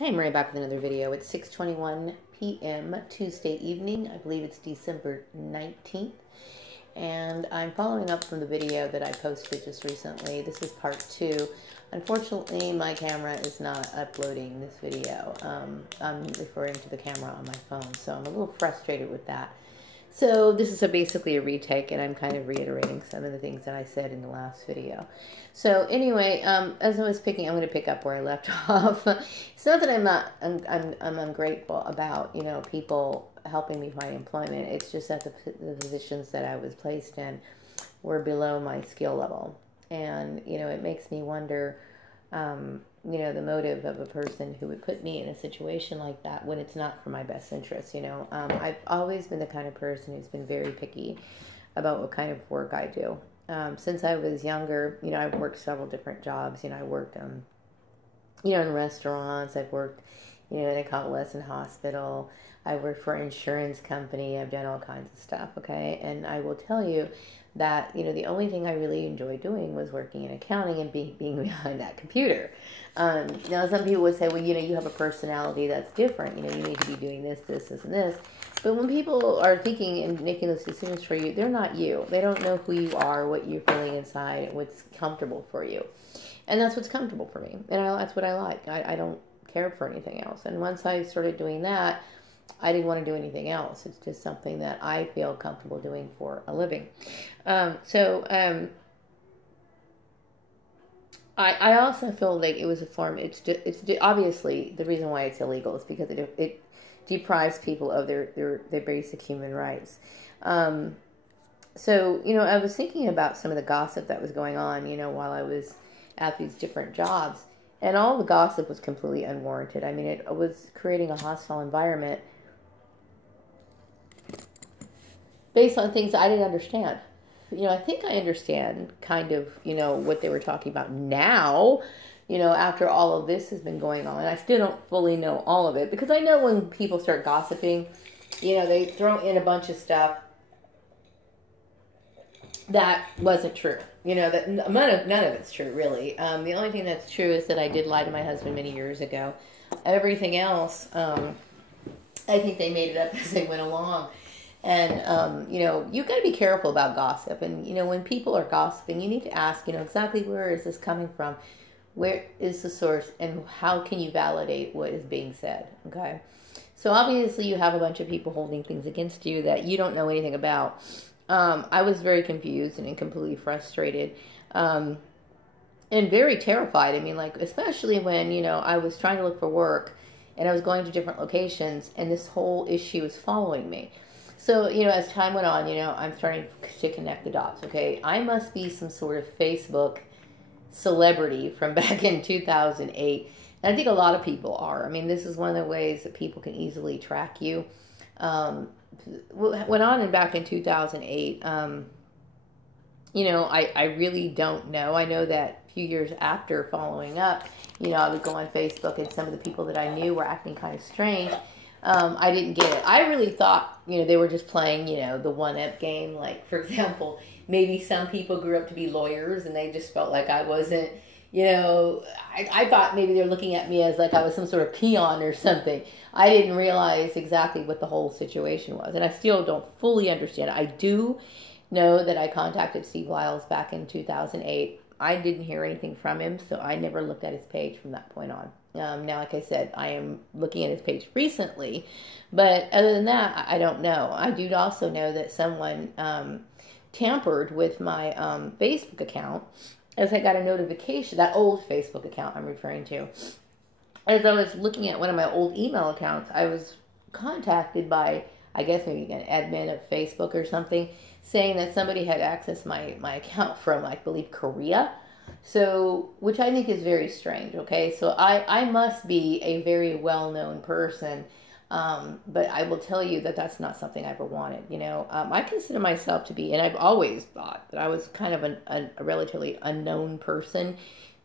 Hey, I'm Maria back with another video. It's 6:21 p.m. Tuesday evening. I believe it's December 19th. And I'm following up from the video that I posted just recently. This is part two. Unfortunately, my camera is not uploading this video. I'm referring to the camera on my phone, so I'm a little frustrated with that. So this is basically a retake, and I'm kind of reiterating some of the things that I said in the last video. So anyway, as I was I'm going to pick up where I left off. It's not that I'm ungrateful about, people helping me find employment. It's just that the positions that I was placed in were below my skill level. And, it makes me wonder, the motive of a person who would put me in a situation like that when it's not for my best interest. I've always been the kind of person who's been very picky about what kind of work I do. Since I was younger, I've worked several different jobs. I worked, in restaurants. I've worked, in a convalescent hospital. I worked for an insurance company. I've done all kinds of stuff, okay? And I will tell you that, the only thing I really enjoyed doing was working in accounting and being behind that computer. Now, some people would say, well, you have a personality that's different. You need to be doing this, and this. But when people are thinking and making those decisions for you, they're not you. They don't know who you are, what you're feeling inside, what's comfortable for you. And that's what's comfortable for me. And that's what I like. I don't care for anything else. And once I started doing that, I didn't want to do anything else. It's just something that I feel comfortable doing for a living. I also feel like it was a form. It's obviously the reason why it's illegal is because it deprives people of their basic human rights. I was thinking about some of the gossip that was going on, while I was at these different jobs, and all the gossip was completely unwarranted. I mean, it was creating a hostile environment based on things I didn't understand. I think I understand kind of, what they were talking about now, after all of this has been going on. I still don't fully know all of it because I know when people start gossiping, they throw in a bunch of stuff that wasn't true. That none of it's true, really. The only thing that's true is that I did lie to my husband many years ago. Everything else, I think they made it up as they went along. And, you've got to be careful about gossip. And, when people are gossiping, you need to ask, exactly where is this coming from? Where is the source? And how can you validate what is being said? Okay. So obviously you have a bunch of people holding things against you that you don't know anything about. I was very confused and completely frustrated. And very terrified. I mean, especially when, I was trying to look for work and I was going to different locations and this whole issue was following me. So, as time went on, I'm starting to connect the dots, okay? I must be some sort of Facebook celebrity from back in 2008. And I think a lot of people are. I mean, this is one of the ways that people can easily track you. Went on and back in 2008, I really don't know. I know that a few years after following up, I would go on Facebook and some of the people that I knew were acting kind of strange. I didn't get it. I really thought, they were just playing, the one-up game. Like, for example, maybe some people grew up to be lawyers and they just felt like I wasn't, I thought maybe they were looking at me as like I was some sort of peon or something. I didn't realize exactly what the whole situation was. And I still don't fully understand it. I do know that I contacted Steve Lyles back in 2008. I didn't hear anything from him, so I never looked at his page from that point on. Now, like I said, I am looking at his page recently, but other than that, I don't know. I do also know that someone tampered with my Facebook account as I got a notification, that old Facebook account I'm referring to. As I was looking at one of my old email accounts, I was contacted by, I guess maybe an admin of Facebook or something, saying that somebody had accessed my account from, I believe, Korea. So, which I think is very strange, okay? So I must be a very well-known person, but I will tell you that that's not something I ever wanted, I consider myself to be, and I've always thought that I was kind of a relatively unknown person,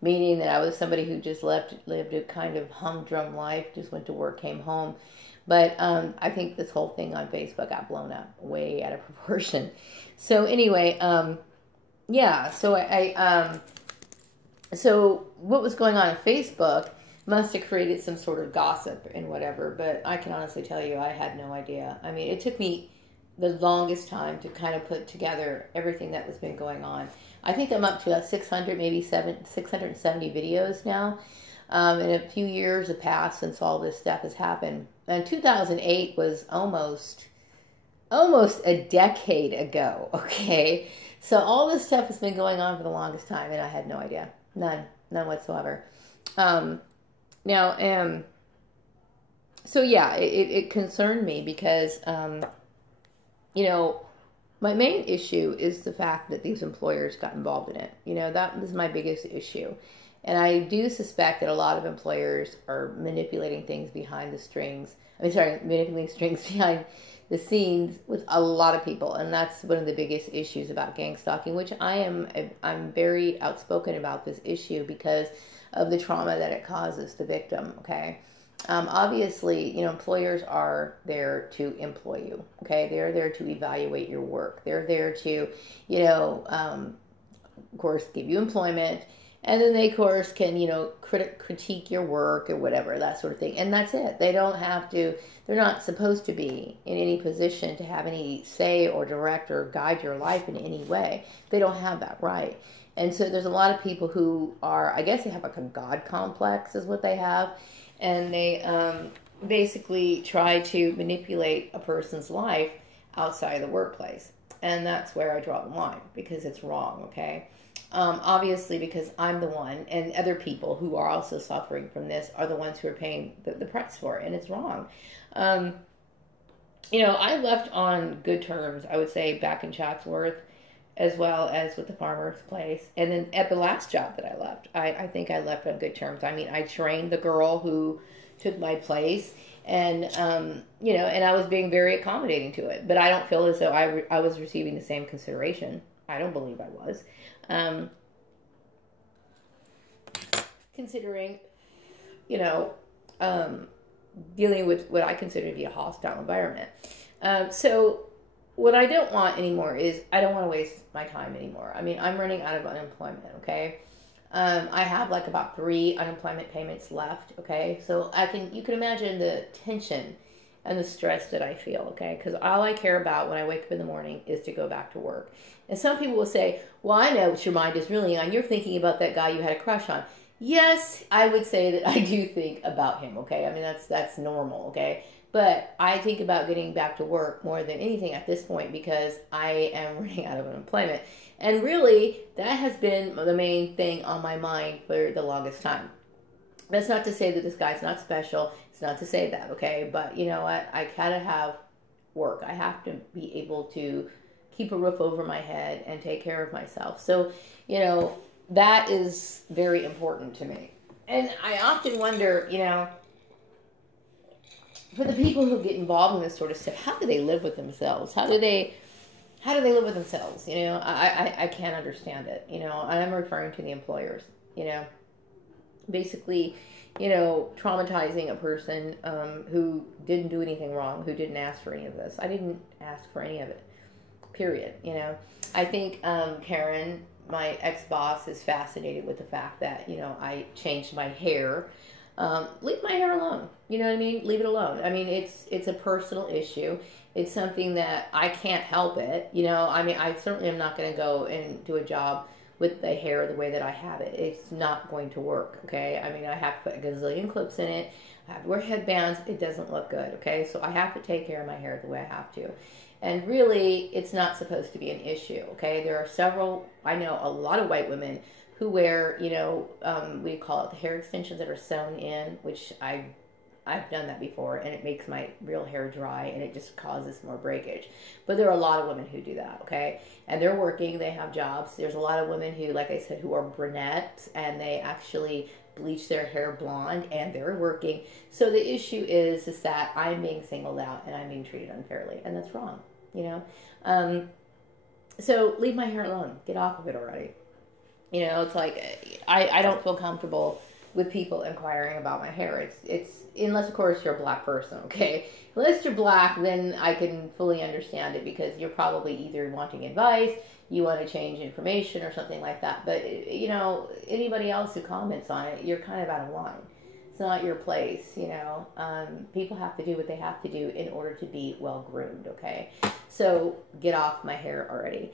meaning that I was somebody who just lived a kind of humdrum life, just went to work, came home. But I think this whole thing on Facebook got blown up way out of proportion. So anyway, yeah, so So what was going on Facebook must have created some sort of gossip and whatever, but I can honestly tell you I had no idea. I mean, it took me the longest time to kind of put together everything that was been going on. I think I'm up to 600, maybe 670 videos now. And a few years have passed since all this stuff has happened. And 2008 was almost a decade ago, okay? So all this stuff has been going on for the longest time, and I had no idea. None whatsoever. So yeah, it concerned me because, my main issue is the fact that these employers got involved in it. That was my biggest issue. And I do suspect that a lot of employers are manipulating things behind the strings. Manipulating strings behind the scenes with a lot of people. And that's one of the biggest issues about gang stalking, which I'm very outspoken about this issue because of the trauma that it causes the victim, okay? Obviously, employers are there to employ you, okay? They're there to evaluate your work. They're there to, of course, give you employment. And then they, of course, can, critique your work or whatever, that sort of thing. And that's it. They don't have to, they're not supposed to be in any position to have any say or direct or guide your life in any way. They don't have that right. And so there's a lot of people who are, I guess they have like a God complex is what they have. And they basically try to manipulate a person's life outside of the workplace. And that's where I draw the line because it's wrong, okay? Obviously, because I'm the one, and other people who are also suffering from this are the ones who are paying the price for it, and it's wrong. I left on good terms, I would say, back in Chatsworth, as well as with the farmer's place. And then at the last job that I left, I think I left on good terms. I mean, I trained the girl who took my place, and, and I was being very accommodating to it. But I don't feel as though I was receiving the same consideration. I don't believe I was. Considering, dealing with what I consider to be a hostile environment. So what I don't want anymore is I don't want to waste my time anymore. I mean, I'm running out of unemployment, okay? I have like about 3 unemployment payments left, okay? So you can imagine the tension and the stress that I feel, okay? Because all I care about when I wake up in the morning is to go back to work. And some people will say, well, I know what your mind is really on. You're thinking about that guy you had a crush on. Yes, I would say that I do think about him, okay? I mean, that's normal, okay? But I think about getting back to work more than anything at this point because I am running out of unemployment. And really, that has been the main thing on my mind for the longest time. That's not to say that this guy's not special. It's not to say that, okay? But you know what? I gotta have work. I have to be able to keep a roof over my head and take care of myself. So, that is very important to me. And I often wonder, for the people who get involved in this sort of stuff, how do they live with themselves? How do they live with themselves? I can't understand it. I'm referring to the employers, basically, traumatizing a person who didn't do anything wrong, who didn't ask for any of this. I didn't ask for any of it, period. I think Karen, my ex-boss, is fascinated with the fact that, I changed my hair. Leave my hair alone. You know what I mean? Leave it alone. I mean, it's a personal issue. It's something that I can't help it. I certainly am not going to go and do a job with the hair the way that I have it. It's not going to work, okay? I mean, I have to put a gazillion clips in it. I have to wear headbands. It doesn't look good, okay? So I have to take care of my hair the way I have to. And really, it's not supposed to be an issue, okay? There are I know a lot of white women who wear, we call it the hair extensions that are sewn in, which I've done that before, and it makes my real hair dry, and it just causes more breakage. But there are a lot of women who do that, okay? And they're working, they have jobs. There's a lot of women who, like I said, who are brunettes, and they actually bleach their hair blonde, and they're working. So the issue is that I'm being singled out, and I'm being treated unfairly, and that's wrong, So leave my hair alone. Get off of it already. It's like, I don't feel comfortable with people inquiring about my hair. It's unless, of course, you're a black person, okay? Unless you're black, then I can fully understand it because you're probably either wanting advice, you want to change information or something like that. But, anybody else who comments on it, you're kind of out of line. It's not your place, you know. People have to do what they have to do in order to be well groomed, okay? So get off my hair already.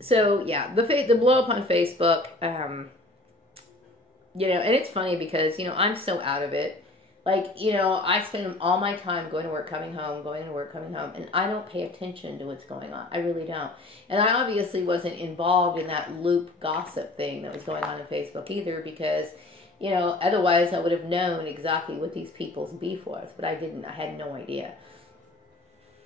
So yeah, the blow up on Facebook, you know, and it's funny because, you know, I'm so out of it. Like, you know, I spend all my time going to work, coming home, going to work, coming home, and I don't pay attention to what's going on. I really don't. And I obviously wasn't involved in that loop gossip thing that was going on Facebook either, because, you know, otherwise I would have known exactly what these people's beef was, but I didn't. I had no idea.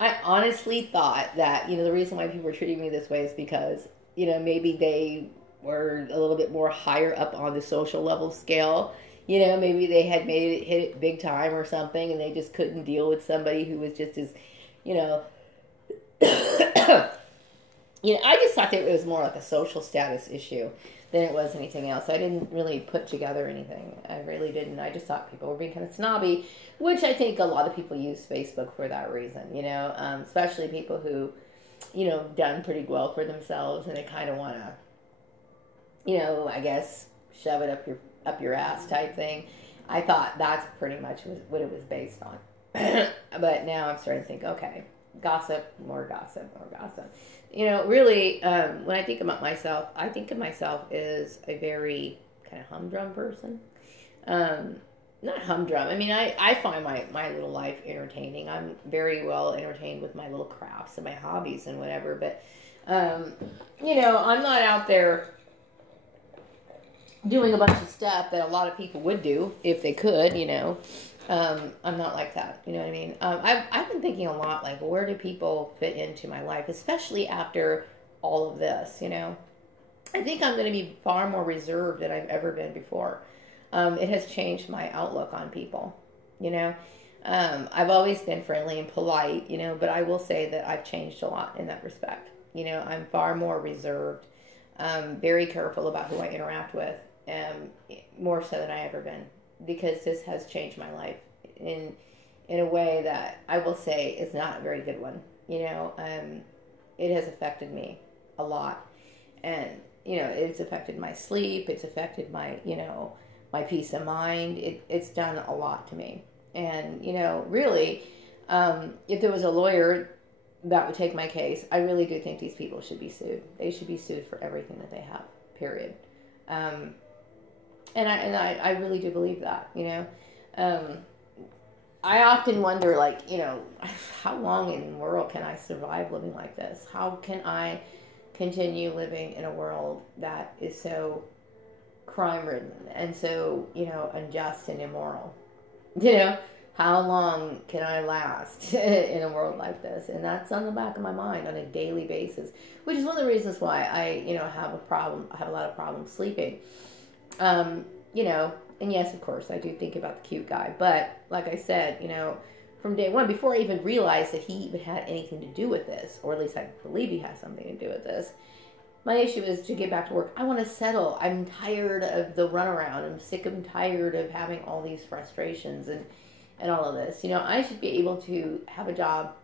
I honestly thought that, you know, the reason why people were treating me this way is because, you know, maybe they were a little bit more higher up on the social level scale. You know, maybe they had hit it big time or something, and they just couldn't deal with somebody who was just as, you know, you know, I just thought that it was more like a social status issue than it was anything else. I didn't really put together anything. I really didn't. I just thought people were being kind of snobby, which I think a lot of people use Facebook for that reason, you know, especially people who, you know, done pretty well for themselves, and they kind of want to, you know, I guess, shove it up your ass type thing. I thought that's pretty much what it was based on. But now I'm starting to think, okay, gossip, more gossip, more gossip. You know, really, when I think about myself, I think of myself as a very kind of humdrum person. Not humdrum. I mean, I find my little life entertaining. I'm very well entertained with my little crafts and my hobbies and whatever. But, you know, I'm not out there doing a bunch of stuff that a lot of people would do if they could, you know. I'm not like that, you know what I mean? I've been thinking a lot, like, where do people fit into my life, especially after all of this, you know? I think I'm going to be far more reserved than I've ever been before. It has changed my outlook on people, you know? I've always been friendly and polite, you know, but I will say that I've changed a lot in that respect. You know, I'm far more reserved, very careful about who I interact with, more so than I ever been, because this has changed my life in a way that I will say is not a very good one. You know, it has affected me a lot, and you know, it's affected my sleep. It's affected my, you know, my peace of mind. It's done a lot to me, and you know, really, if there was a lawyer that would take my case, I really do think these people should be sued. They should be sued for everything that they have. Period. And I really do believe that, you know. I often wonder, like, you know, how long in the world can I survive living like this? How can I continue living in a world that is so crime-ridden and so, you know, unjust and immoral? You know, how long can I last in a world like this? And that's on the back of my mind on a daily basis, which is one of the reasons why I, you know, have a lot of problems sleeping. You know, and yes, of course, I do think about the cute guy, but like I said, you know, from day one, before I even realized that he even had anything to do with this, or at least I believe he has something to do with this, my issue is to get back to work. I want to settle. I'm tired of the runaround. I'm sick and tired of having all these frustrations and all of this. You know, I should be able to have a job,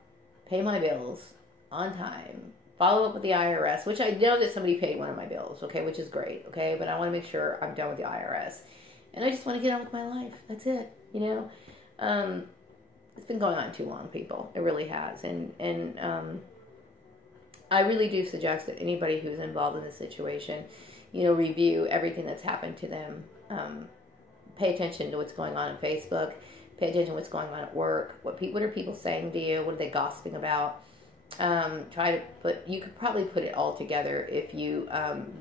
pay my bills on time, follow up with the IRS, which I know that somebody paid one of my bills, okay, which is great, okay, but I want to make sure I'm done with the IRS. And I just want to get on with my life. That's it, you know. It's been going on too long, people. It really has. And I really do suggest that anybody who's involved in this situation, you know, review everything that's happened to them. Pay attention to what's going on Facebook. Pay attention to what's going on at work. What are people saying to you? What are they gossiping about? You could probably put it all together if you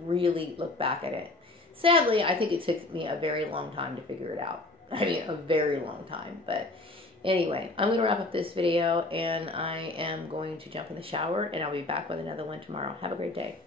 really look back at it. Sadly, I think it took me a very long time to figure it out. I mean, a very long time. But anyway, I'm going to wrap up this video, and I am going to jump in the shower, and I'll be back with another one tomorrow. Have a great day.